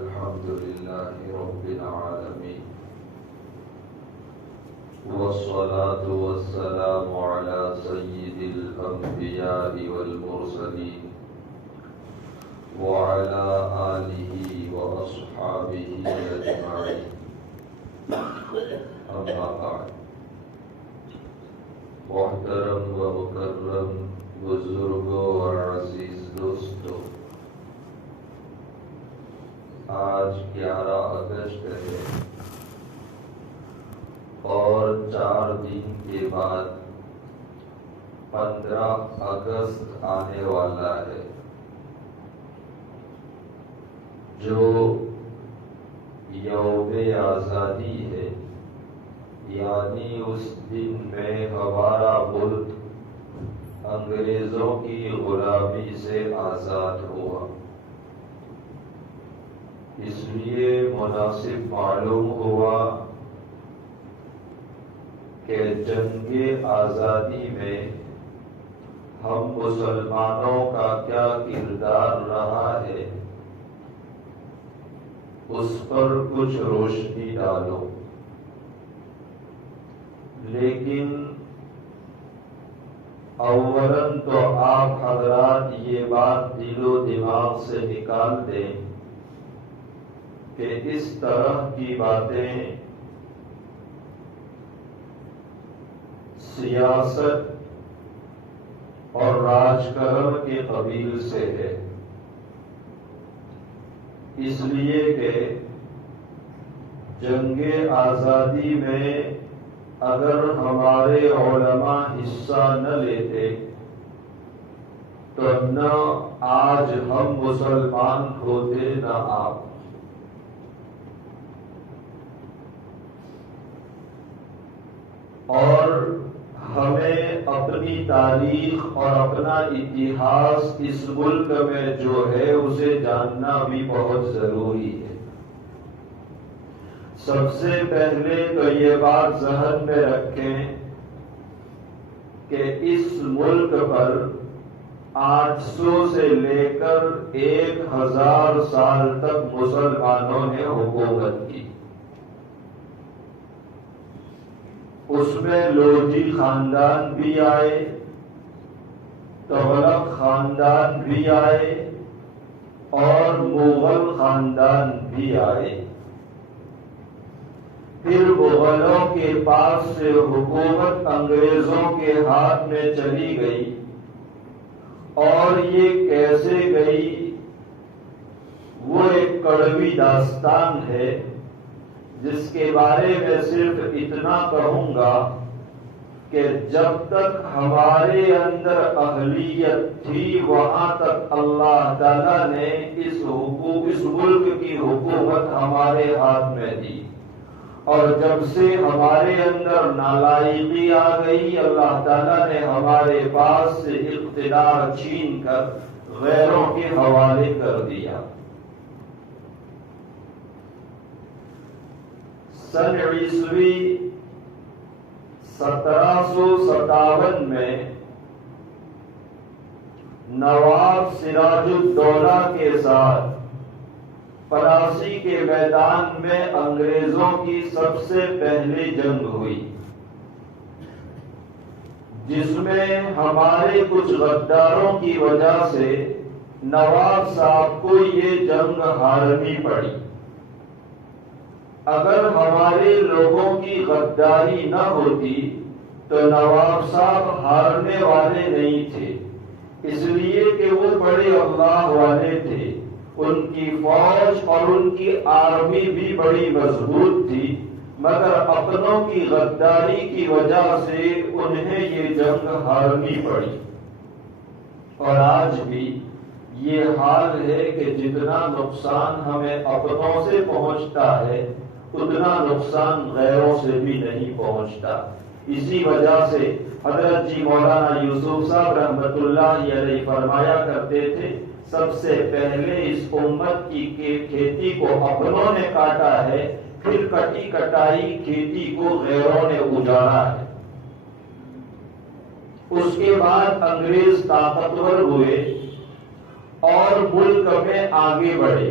الحمد لله رب العالمين والصلاة والسلام على سيد الأنبياء والمرسلين وعلى آله وأصحابه أجمعين أما بعد محترم و مکرم بزرگوں اور عزیز دوستوں، آج 11 اگست ہے اور 4 دن کے بعد 15 اگست آنے والا ہے، جو یوم آزادی ہے، یعنی اس دن میں ہمارا ملک انگریزوں کی غلامی سے آزاد ہوا۔ اس لیے مناسب معلوم ہوا کہ جنگ آزادی میں ہم مسلمانوں کا کیا کردار رہا ہے، اس پر کچھ روشنی ڈالو۔ لیکن اولاً تو آپ حضرات یہ بات دل و دماغ سے نکال دیں کہ اس طرح کی باتیں سیاست اور راج کرم کے قبیل سے ہے، اس لیے کہ جنگ آزادی میں اگر ہمارے علماء حصہ نہ لیتے تو نہ آج ہم مسلمان ہوتے نہ آپ۔ اور ہمیں اپنی تاریخ اور اپنا اتہاس اس ملک میں جو ہے اسے جاننا بھی بہت ضروری ہے۔ سب سے پہلے تو یہ بات ذہن میں رکھیں کہ اس ملک پر 800 سے لے کر 1000 سال تک مسلمانوں نے حکومت کی۔ اس میں لودھی خاندان بھی آئے، تغلق خاندان بھی آئے اور مغل خاندان بھی آئے۔ پھر مغلوں کے پاس سے حکومت انگریزوں کے ہاتھ میں چلی گئی، اور یہ کیسے گئی وہ ایک کڑوی داستان ہے، جس کے بارے میں صرف اتنا کہوں گا کہ جب تک ہمارے اندر اہلیت تھی وہاں تک اللہ تعالیٰ نے اس ملک کی حکومت ہمارے ہاتھ میں دی، اور جب سے ہمارے اندر نالائقی آ گئی اللہ تعالیٰ نے ہمارے پاس سے اقتدار چھین کر غیروں کے حوالے کر دیا۔ سن عیسوی 1757 میں نواب سراج الدولہ کے ساتھ پلاسی کے میدان میں انگریزوں کی سب سے پہلی جنگ ہوئی، جس میں ہمارے کچھ غداروں کی وجہ سے نواب صاحب کو یہ جنگ ہارنی پڑی۔ اگر ہمارے لوگوں کی غداری نہ ہوتی تو نواب صاحب ہارنے والے نہیں تھے، اس لیے کہ وہ بڑے اللہ والے تھے، ان کی فوج اور ان کی آرمی بھی بڑی مضبوط تھی، مگر اپنوں کی غداری کی وجہ سے انہیں یہ جنگ ہارنی پڑی۔ اور آج بھی یہ حال ہے کہ جتنا نقصان ہمیں اپنوں سے پہنچتا ہے اتنا نقصان غیروں سے بھی نہیں پہنچتا۔ اسی وجہ سے حضرت جی مولانا یوسف صاحب رحمت اللہ علیہ فرمایا کرتے تھے، سب سے پہلے اس امت کی کھیتی کو اپنوں نے کاٹا ہے، پھر کٹی کٹائی کھیتی کو غیروں نے اجاڑا ہے۔ اس کے بعد انگریز طاقتور ہوئے اور ملک میں آگے بڑھے،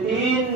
3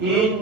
3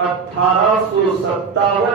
1857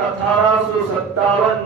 1857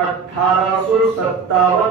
1857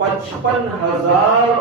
55,000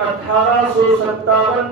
1857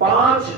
5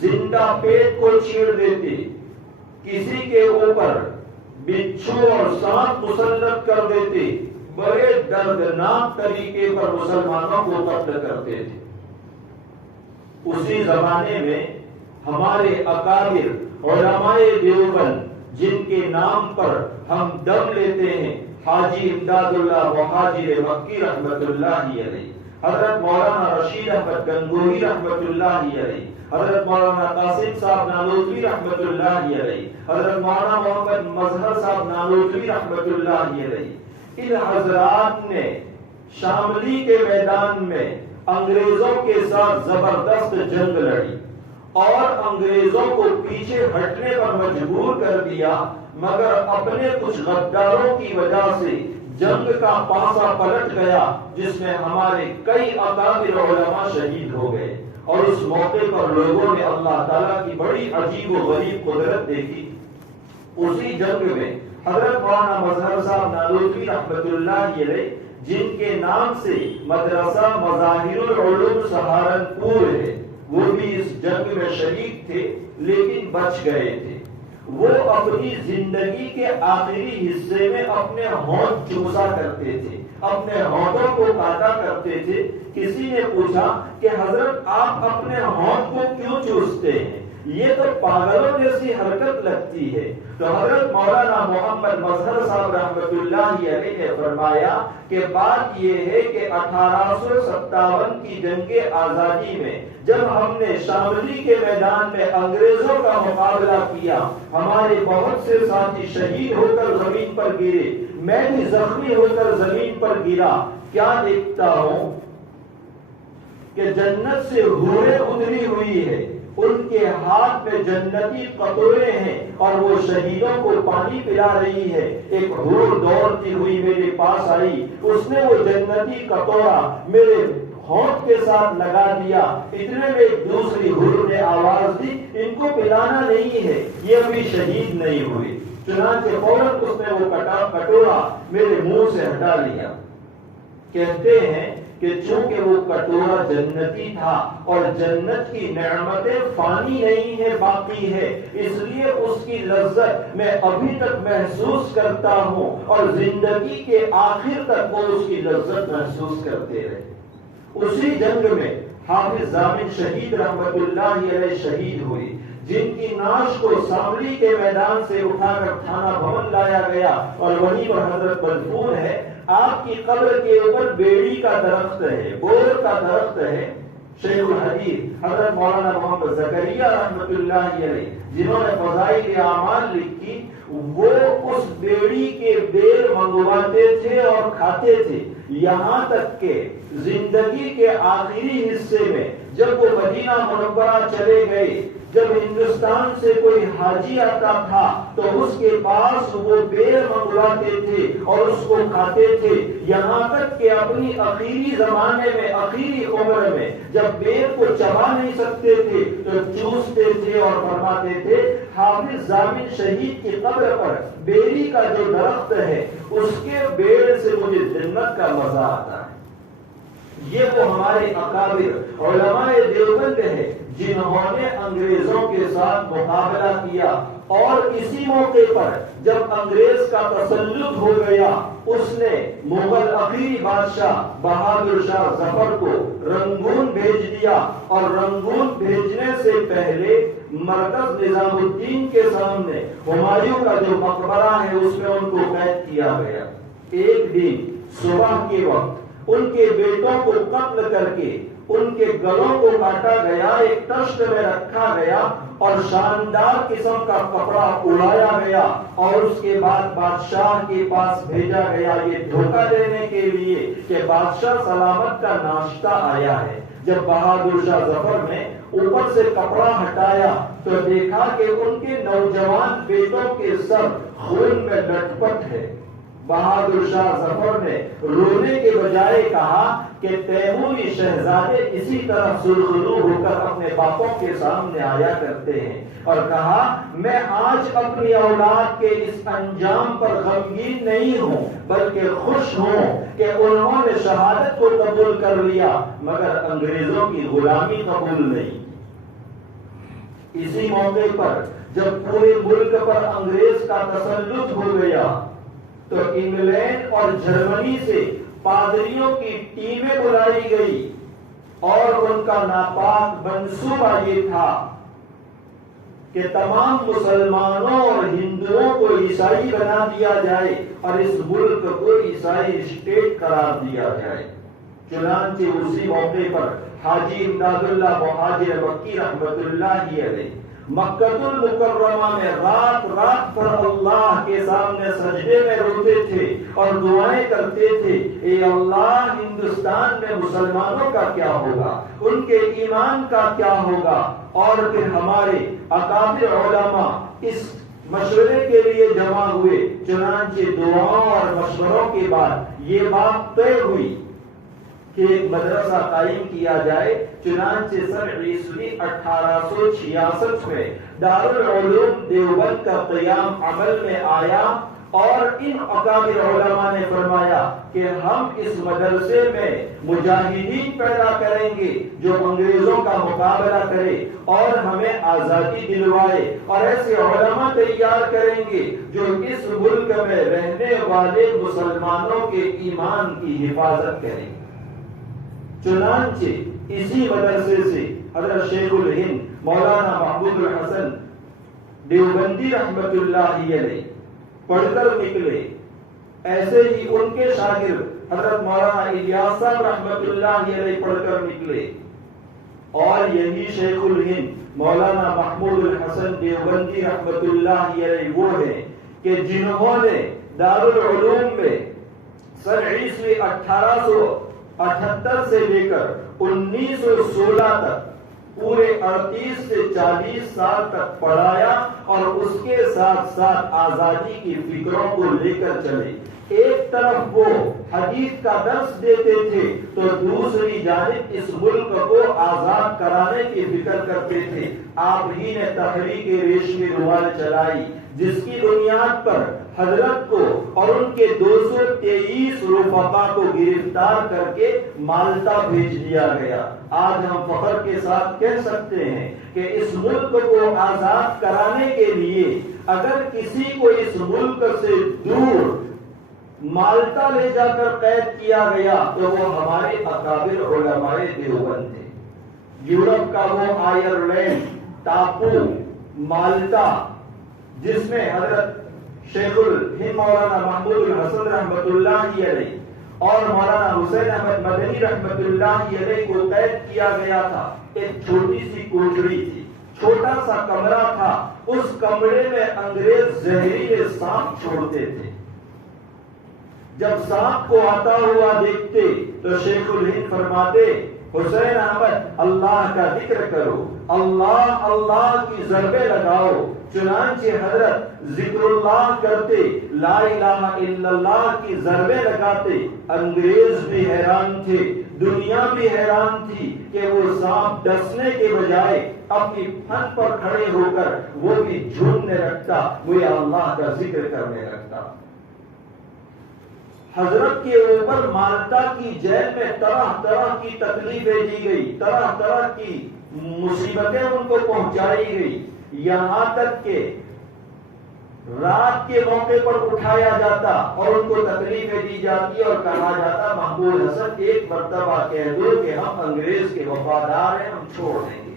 زندہ پیٹ کو چیر دیتے، کسی کے اوپر بچھو اور سانپ مسلط کر دیتے، بڑے دردناک طریقے پر مسلمانوں کو قتل کرتے تھے۔ اسی زمانے میں ہمارے اکابر علماء دیوبند جن کے نام پر ہم دم لیتے ہیں، حاجی امداد اللہ مہاجر مکی رحمت اللہ علیہ، حضرت مولانا رشید احمد گنگوہی رحمت اللہ علیہ، حضرت مولانا قاسم صاحب نانوتوی رحمت اللہ علیہ، حضرت مولانا محمد مظہر صاحب نانوتوی رحمت اللہ علیہ، ان حضرات نے شاملی کے میدان میں انگریزوں کے ساتھ زبردست جنگ لڑی اور انگریزوں کو پیچھے ہٹنے پر مجبور کر دیا، مگر اپنے کچھ غداروں کی وجہ سے جنگ کا پانسا پلٹ گیا، جس میں ہمارے کئی اکابر علماء شہید ہو گئے۔ اور اس موقع پر لوگوں نے اللہ تعالیٰ کی بڑی عجیب و غریب قدرت دیکھی۔ اسی جنگ میں حضرت مولانا مظہر صاحب نانوتوی رحمت اللہ علیہ جن کے نام سے مدرسہ مظاہر العلوم سہارنپور ہے، وہ بھی اس جنگ میں شریک تھے لیکن بچ گئے تھے۔ وہ اپنی زندگی کے آخری حصے میں اپنے ہونٹ چوسا کرتے تھے، اپنے ہونٹوں کو کاٹا کرتے تھے۔ کسی نے پوچھا کہ حضرت آپ اپنے ہونٹ کو کیوں چوستے ہیں؟ یہ تو پاگلوں جیسی حرکت لگتی ہے۔ تو حضرت مولانا محمد مظہر صاحب رحمت اللہ علیہ نے فرمایا کہ بات یہ ہے کہ 1857 کی جنگ آزادی میں جب ہم نے شاملی کے میدان میں انگریزوں کا مقابلہ کیا، ہمارے بہت سے ساتھی شہید ہو کر زمین پر گرے، میں بھی زخمی ہو کر زمین پر گرا۔ کیا دیکھتا ہوں کہ جنت سے حوریں اتری ہوئی ہے، ان کے ہاتھ میں جنتی قطورے ہیں اور وہ شہیدوں کو پانی پلا رہی ہے۔ ایک حور دوڑتی ہوئی میرے پاس آئی، اس نے وہ جنتی قطورہ میرے ہونٹ کے ساتھ لگا دیا۔ اتنے میں ایک دوسری حور نے آواز دی، ان کو پلانا نہیں ہے، یہ ابھی شہید نہیں ہوئے۔ چنانچہ فوراً اس نے وہ کٹورا میرے منہ سے ہٹا لیا۔ کہتے ہیں کہ چونکہ وہ کٹورا جنتی تھا اور جنت کی نعمتیں فانی نہیں ہے، باقی ہے، اس لیے اس کی لذت میں ابھی تک محسوس کرتا ہوں اور زندگی کے آخر تک وہ اس کی لذت محسوس کرتے رہے۔ اسی جنگ میں حافظ ضامن شہید رحمت اللہ علیہ شہید ہوئے، جن کی نعش کو شاملی کے میدان سے اٹھا کر تھانہ بھون لایا گیا اور وہیں پر حضرت مدفون ہے۔ آپ کی قبر کے اوپر بیڑی کا درخت ہے، بور کا درخت ہے۔ شیخ الحدیث حضرت مولانا محمد زکریا رحمت اللہ علیہ جنہوں نے فضائل اعمال لکھی، وہ اس بیڑی کے بیر منگواتے تھے اور کھاتے تھے، یہاں تک کہ زندگی کے آخری حصے میں جب وہ مدینہ منورہ چلے گئے، جب ہندوستان سے کوئی حاجی آتا تھا تو اس کے پاس وہ بیر منگواتے تھے اور اس کو کھاتے تھے، یہاں تک کہ اپنی آخری زمانے میں، آخری عمر میں جب بیر کو چبا نہیں سکتے تھے تو چوستے تھے اور فرماتے تھے حافظ ضامن شہید کی قبر پر بیری کا جو درخت ہے اس کے بیر سے مجھے جنت کا مزہ آتا ہے۔ یہ وہ ہمارے اکابر علماء دیوبند ہے جنہوں نے انگریزوں کے ساتھ مقابلہ کیا، اور اسی موقع پر جب انگریز کا تسلط ہو گیا، اس نے مغل آخری بادشاہ بہادر شاہ ظفر کو رنگون بھیج دیا، اور رنگون بھیجنے سے پہلے مرکز نظام الدین کے سامنے ہمایوں کا جو مقبرہ ہے اس میں ان کو قید کیا گیا۔ ایک دن صبح کے وقت ان کے بیٹوں کو قتل کر کے ان کے گلوں کو کاٹا گیا، ایک تشت میں رکھا گیا اور شاندار قسم کا کپڑا اڑایا گیا، اور اس کے بعد بادشاہ کے پاس بھیجا گیا یہ دھوکہ دینے کے لیے کہ بادشاہ سلامت کا ناشتہ آیا ہے۔ جب بہادر شاہ ظفر نے اوپر سے کپڑا ہٹایا تو دیکھا کہ ان کے نوجوان بیٹوں کے سر خون میں لٹ پٹ ہے۔ بہادر شاہ ظفر نے رونے کے بجائے کہا کہ تیموری شہزادے اسی طرح سرخرو ہو کر اپنے باپوں کے سامنے آیا کرتے ہیں، اور کہا میں آج اپنی اولاد کے اس انجام پر غمگین نہیں ہوں بلکہ خوش ہوں کہ انہوں نے شہادت کو قبول کر لیا مگر انگریزوں کی غلامی قبول نہیں۔ اسی موقع پر جب پورے ملک پر انگریز کا تسلط ہو گیا تو انگلینڈ اور جرمنی سے پادریوں کی ٹیمیں بلائی گئی اور ان کا ناپاک منصوبہ یہ تھا کہ تمام مسلمانوں اور ہندوؤں کو عیسائی بنا دیا جائے اور اس ملک کو عیسائی اسٹیٹ قرار دیا جائے۔ چنانچہ اسی موقع پر حاجی امداد اللہ مہاجر مکی رحمت اللہ علیہ مکہ المکرمہ میں رات رات پر اللہ کے سامنے سجدے میں روتے تھے اور دعائیں کرتے تھے، اے اللہ ہندوستان میں مسلمانوں کا کیا ہوگا، ان کے ایمان کا کیا ہوگا۔ اور پھر ہمارے اکابر علماء اس مشورے کے لیے جمع ہوئے، چنانچہ دعاؤں اور مشوروں کے بعد یہ بات طے ہوئی کہ ایک مدرسہ قائم کیا جائے۔ چنانچہ سن عیسوی 1866 میں دارالعلوم دیوبند کا قیام عمل میں آیا اور ان اکابر علماء نے فرمایا کہ ہم اس مدرسے میں مجاہدین پیدا کریں گے جو انگریزوں کا مقابلہ کرے اور ہمیں آزادی دلوائے، اور ایسے علماء تیار کریں گے جو اس ملک میں رہنے والے مسلمانوں کے ایمان کی حفاظت کریں۔ چنانچہ اسی مدرسے سے حضرت شیخ الہند مولانا محمود الحسن دیوبندی رحمت اللہ علیہ پڑھ کر نکلے، ایسے ہی ان کے شاگرد حضرت مولانا الیاس صاحب رحمت اللہ علیہ پڑھ کر نکلے، اور یہی شیخ الہند مولانا محمود الحسن دیوبندی رحمت اللہ علیہ وہ ہیں کہ جنہوں نے دارالعلوم میں سن عیسوی 1878 سے لے کر 1916 تک پورے 38 سے 40 سال تک پڑھایا اور اس کے ساتھ ساتھ آزادی کی فکروں کو لے کر چلے۔ ایک طرف وہ حدیث کا درس دیتے تھے تو دوسری جانب اس ملک کو آزاد کرانے کی فکر کرتے تھے۔ آپ ہی نے تحریک ریشمی رومال چلائی جس کی بنیاد پر حضرت کو اور ان کے 223 رفقا کو گرفتار کر کے مالٹا بھیج دیا گیا۔ آج ہم فخر کے ساتھ کہہ سکتے ہیں کہ اس ملک کو آزاد کرانے کے لیے اگر کسی کو اس ملک سے دور مالٹا لے جا کر قید کیا گیا تو وہ ہمارے اکابر علماء دیوبند تھے۔ یورپ کا وہ آئرلینڈ ٹاپو مالٹا جس میں حضرت شیخ الہند مولانا محمود الحسن رحمت اللہ علیہ اور مولانا حسین احمد مدنی رحمت اللہ علیہ کو قید کیا گیا تھا، ایک چھوٹی سی کوٹری تھی، چھوٹا سا کمرہ تھا، اس کمرے میں انگریز زہریلے سانپ چھوڑتے تھے۔ جب سانپ کو آتا ہوا دیکھتے تو شیخ الہند فرماتے، حسین احمد اللہ کا ذکر کرو، اللہ اللہ کی ضربیں لگاؤ۔ چنانچہ حضرت ذکر اللہ کرتے، لا الہ الا اللہ کی ضربیں لگاتے۔ انگریز بھی حیران تھے، دنیا بھی حیران تھی کہ وہ سانپ ڈسنے کے بجائے اپنی پھن پر کھڑے ہو کر وہ بھی جھومنے لگتا، وہ اللہ کا ذکر کرنے لگتا۔ حضرت کے اوپر مالٹا کی جیل میں طرح طرح کی تکلیفیں دی گئی، طرح طرح کی مصیبتیں ان کو پہنچائی گئی، یہاں تک کہ رات کے موقع پر اٹھایا جاتا اور ان کو تکلیفیں دی جاتی اور کہا جاتا، محمود حسن ایک مرتبہ کہہ دو کہ ہم انگریز کے وفادار ہیں، ہم چھوڑ دیں گے۔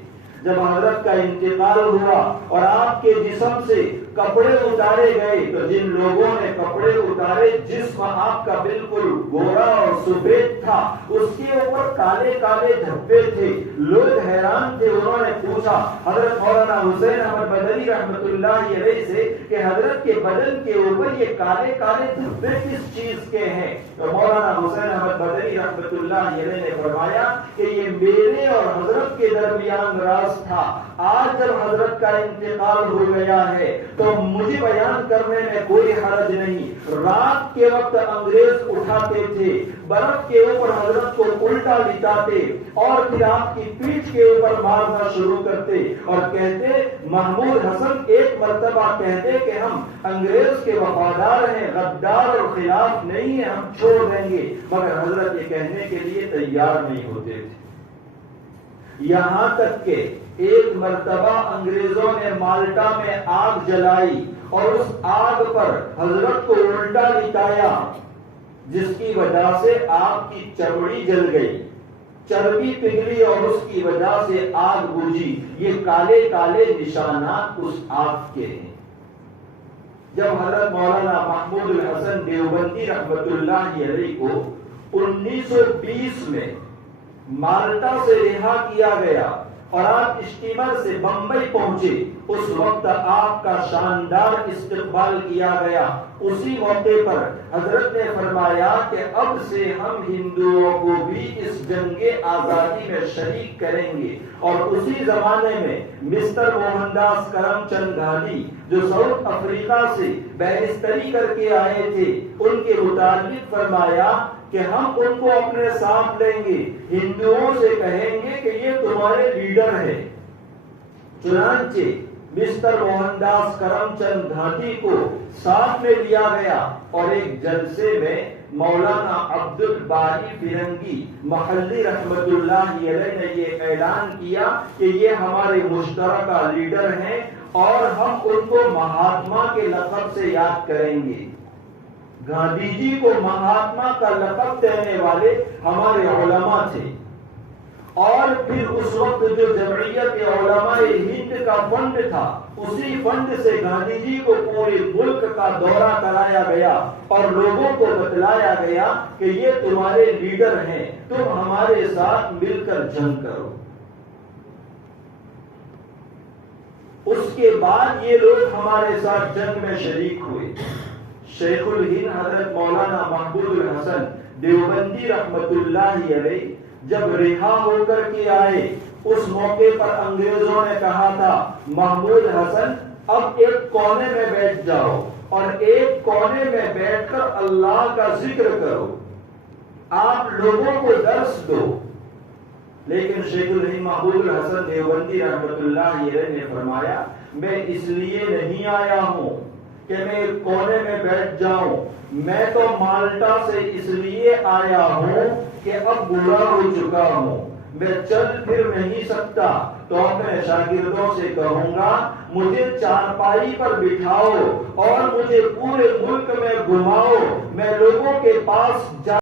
جب حضرت کا انتقال ہوا اور آپ کے جسم سے کپڑے اتارے گئے تو جن لوگوں نے کپڑے اتارے، جسم آپ کا بالکل گورا اور سفید تھا، اس کے اوپر کالے کالے دھبے تھے۔ لوگ حیران تھے، انہوں نے پوچھا حضرت مولانا حسین احمد مدنی رحمت اللہ علیہ سے کہ حضرت کے بدن کے اوپر یہ کالے کالے دھبے کس چیز کے ہیں؟ تو مولانا حسین احمد مدنی رحمت اللہ علیہ نے فرمایا کہ یہ میرے اور حضرت کے درمیان راز تھا، آج جب حضرت کا انتقال ہو گیا ہے تو مجھے بیان کرنے میں کوئی حرج نہیں۔ رات کے وقت انگریز اٹھاتے تھے، برف کے اوپر حضرت کو الٹا لٹاتے اور پھر آپ کی پیٹھ کے اوپر مارنا شروع کرتے اور کہتے، محمود حسن ایک مرتبہ کہتے کہ ہم انگریز کے وفادار ہیں، غدار اور خلاف نہیں ہیں، ہم چھوڑ دیں گے، مگر حضرت یہ کہنے کے لیے تیار نہیں ہوتے تھے۔ یہاں تک کہ ایک مرتبہ انگریزوں نے مالٹا میں آگ جلائی اور اس آگ پر حضرت کو الٹا لٹایا، جس کی وجہ سے آپ کی چمڑی جل گئی، چربی پگھلی اور اس کی وجہ سے آگ بجھی۔ یہ کالے کالے نشانات اس آگ کے ہیں۔ جب حضرت مولانا محمود الحسن دیوبندی رحمت اللہ علیہ کو 1920 میں مالٹا سے رہا کیا گیا اور آپ اسٹیمر سے بمبئی پہنچے، اس وقت آپ کا شاندار استقبال کیا گیا۔ اسی موقع پر حضرت نے فرمایا کہ اب سے ہم ہندوؤں کو بھی اس جنگ آزادی میں شریک کریں گے۔ اور اسی زمانے میں مسٹر موہن داس کرم چند گاندھی جو ساؤتھ افریقہ سے بیرسٹری کر کے آئے تھے، ان کے متعلق فرمایا کہ ہم ان کو اپنے ساتھ لیں گے، ہندوؤں سے کہیں گے کہ یہ تمہارے لیڈر ہے۔ چنانچہ مسٹر موہن داس کرم چند گاندھی کو ساتھ میں لیا گیا اور ایک جلسے میں مولانا عبد الباری فرنگی محلی رحمت اللہ علیہ نے یہ اعلان کیا کہ یہ ہمارے مشترکہ لیڈر ہیں اور ہم ان کو مہاتما کے لقب سے یاد کریں گے۔ گاندھی جی کو مہاتما کا لقب دینے والے ہمارے علماء تھے، اور پھر اس وقت جو جمعیت علماء ہند کا فنڈ تھا، اسی فنڈ سے گاندھی جی کو پورے ملک کا دورہ کرایا گیا اور لوگوں کو بتلایا گیا کہ یہ تمہارے لیڈر ہیں، تم ہمارے ساتھ مل کر جنگ کرو۔ اس کے بعد یہ لوگ ہمارے ساتھ جنگ میں شریک ہوئے۔ شیخ الہند حضرت مولانا محمود الحسن دیوبندی رحمت اللہ علیہ جب رہا ہو کر کے آئے، اس موقع پر انگریزوں نے کہا تھا محمود حسن اب ایک کونے میں بیٹھ جاؤ اور ایک کونے میں بیٹھ کر اللہ کا ذکر کرو، آپ لوگوں کو درس دو۔ لیکن شیخ الہند محمود الحسن دیوبندی رحمت اللہ علیہ نے فرمایا میں اس لیے نہیں آیا ہوں کہ میں ایک کونے میں بیٹھ جاؤں، میں تو مالٹا سے اس لیے آیا ہوں کہ اب بوڑھا ہو چکا ہوں، میں چل پھر نہیں سکتا، تو اپنے شاگردوں سے کہوں گا مجھے چارپائی پر بٹھاؤ اور مجھے پورے ملک میں گھماؤ، میں لوگوں کے پاس